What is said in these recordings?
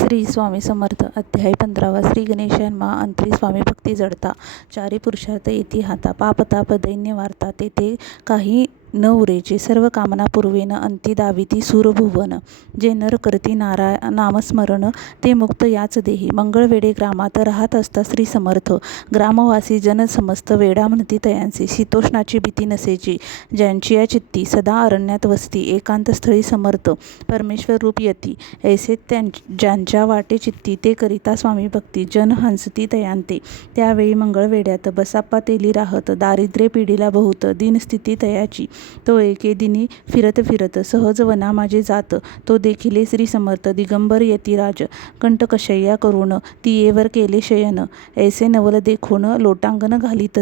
श्री स्वामी समर्थ. अध्याय 15. श्री गणेशांमा अंतरी स्वामी भक्ती जडता. चारी पुरुषार्थ येती हाता. पापताप दैन्य वार्ता. तेथे काही न उरेचे. सर्व कामना पूर्वेन अंती दाविती सूरभुवन. जे नर करती नामस्मरण ते मुक्त याच देही. मंगळवेढे ग्रामात राहत असता श्री समर्थ. ग्रामवासी जन समस्त वेडा म्हणती तयांसी. शीतोष्णाची भीती नसेची ज्यांची या चित्ती. सदा अरण्यात वसती एकांत स्थळी समर्थ. परमेश्वर रूप यती ऐसे ज्यांच्या वाटे चित्ती. ते करिता स्वामी भक्ती जन हंसती तयांते. त्यावेळी मंगळवेढ्यात बसाप्पा तेली राहत. दारिद्र्य पिढीला बहुत दीनस्थिती तयाची. तो एके दिनी फिरत फिरत सहज वना माझे जात. तो देखिले श्री समर्थ दिगंबर यतिराज. कंटकशय्या करून तियेवर केले शयन. ऐसे नवल देखून लोटांगण घालीत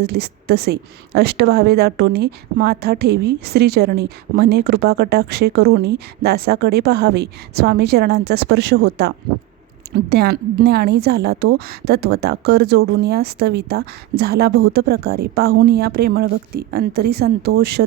तसे. अष्टभावे दाटोनी माथा ठेवी श्रीचरणी. म्हणे कृपा कटाक्षे करोनी दासाकडे पहावे. स्वामी चरणांचा स्पर्श होता. ज्ञानी झाला तो तत्वता. कर जोडून या स्तविता झाला बहुत प्रकारे. पाहून या प्रेमळ भक्ती अंतरी संतोष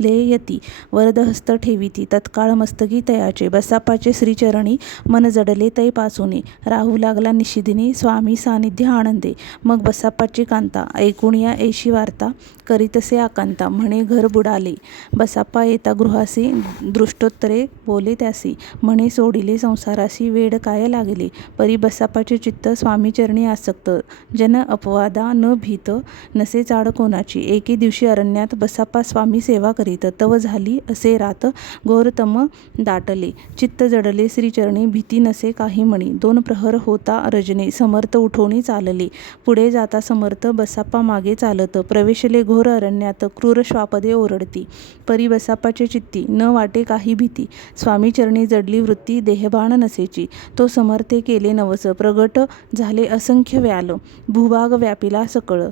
यती. वरदहस्त ठेविती तत्काळ मस्तकी तयाचे. बसाप्पाचे श्रीचरणी मन जडले तै पासूने. राहू लागला निशिदिनी स्वामी सानिध्य आनंदे. मग बसाप्पाची कांता ऐकून या ऐशी वार्ता. करीतसे आकांता म्हणे घर बुडाले. बसाप्पा येता गृहासी दृष्टोत्तरे बोले त्यासी. म्हणे सोडिले संसारासी वेड काय लागले. परी बसाप्पाचे चित्त स्वामीचरणी आसक्त. जन अपवादा न भीत नसे चाड कोणाची. एके दिवशी अरण्यात बसाप्पा स्वामी सेवा करीत. तव झाली असे रात घोरतम दाटले. चित्त जडले श्रीचरणी भीती नसे काही म्हणी. 2 प्रहर होता रजने. समर्थ उठोनी चालले. पुढे जाता समर्थ बसाप्पा मागे चालत. प्रवेशले घोर अरण्यात क्रूर श्वापदे ओरडती. परी बसाप्पाचे चित्ती न वाटे काही भीती. स्वामीचरणी जडली वृत्ती देहभान नसेची. तो समर्थे केले नवस. प्रगट झाले असंख्य व्याल. भूभाग व्यापिला सकळ.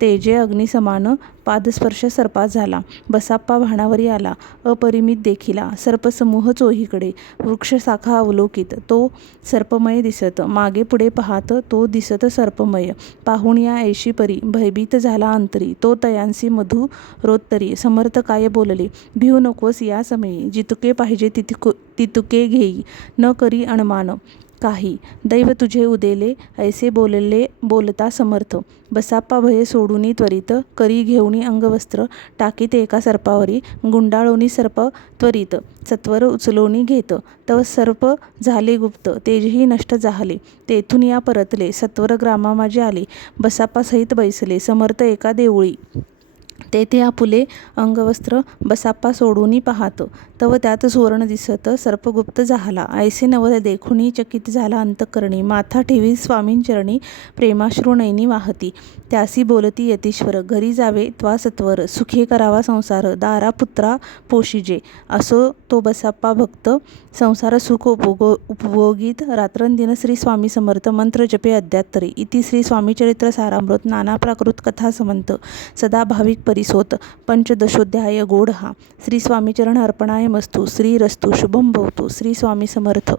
तेजे अग्निसमान पादस्पर्श सर्पास झाला. बसाप्पा भानावरी आला. अपरिमित देखिला सर्पसमूह चोहीकडे. वृक्षशाखा अवलोकित तो सर्पमय दिसत. मागे पुढे पाहात तो दिसत सर्पमय. पाहून या ऐशी परी भयभीत झाला अंतरी. तो तयांसी मधुरोत्तरी. समर्थ काय बोलले. भिऊ नकोस या समयी. जितके पाहिजे तितके घेई. न करी अणमान काही. दैव तुझे उदेले ऐसे बोलता समर्थ. बसाप्पा भय सोडूनी त्वरित. करी घेऊनी अंगवस्त्र टाकीत एका सर्पावरी. गुंडाळोनी सर्प त्वरित. सत्वर उचलोनी घेत. तव सर्प झाले गुप्त. तेजही नष्ट जाहले. तेथून या परतले. सत्वर ग्रामा माझे आले. बसाप्पा सहित बैसले. समर्थ एका देऊळी. तेथे आपुले अंगवस्त्र बसाप्पा सोडूनी पाहात. तव त्यात सुवर्ण दिसत. सर्पगुप्त झाला. ऐसे नवल देखुनी चकित झाला अंतःकरणी. माथा ठेवी स्वामींचरणी प्रेमाश्रू नयनी वाहती. त्यासी बोलती यतीश्वर. घरी जावे त्वा सत्वर. सुखे करावा संसार. दारा पुत्रा पोशिजे. असो तो बसाप्पा भक्त. संसार सुख उपभोगीत रात्रंदिन श्री स्वामी समर्थ मंत्र जपे अद्यात्तरे. इति श्री स्वामीचरित्र सारामृत नाना प्राकृत कथा समंत. सदा भाविक परिसोत. पंचदशोध्याय गोड हा. श्री स्वामीचरण अर्पणाय मस्तु. श्रीरस्तु शुभम भवतु. श्री स्वामी समर्थ.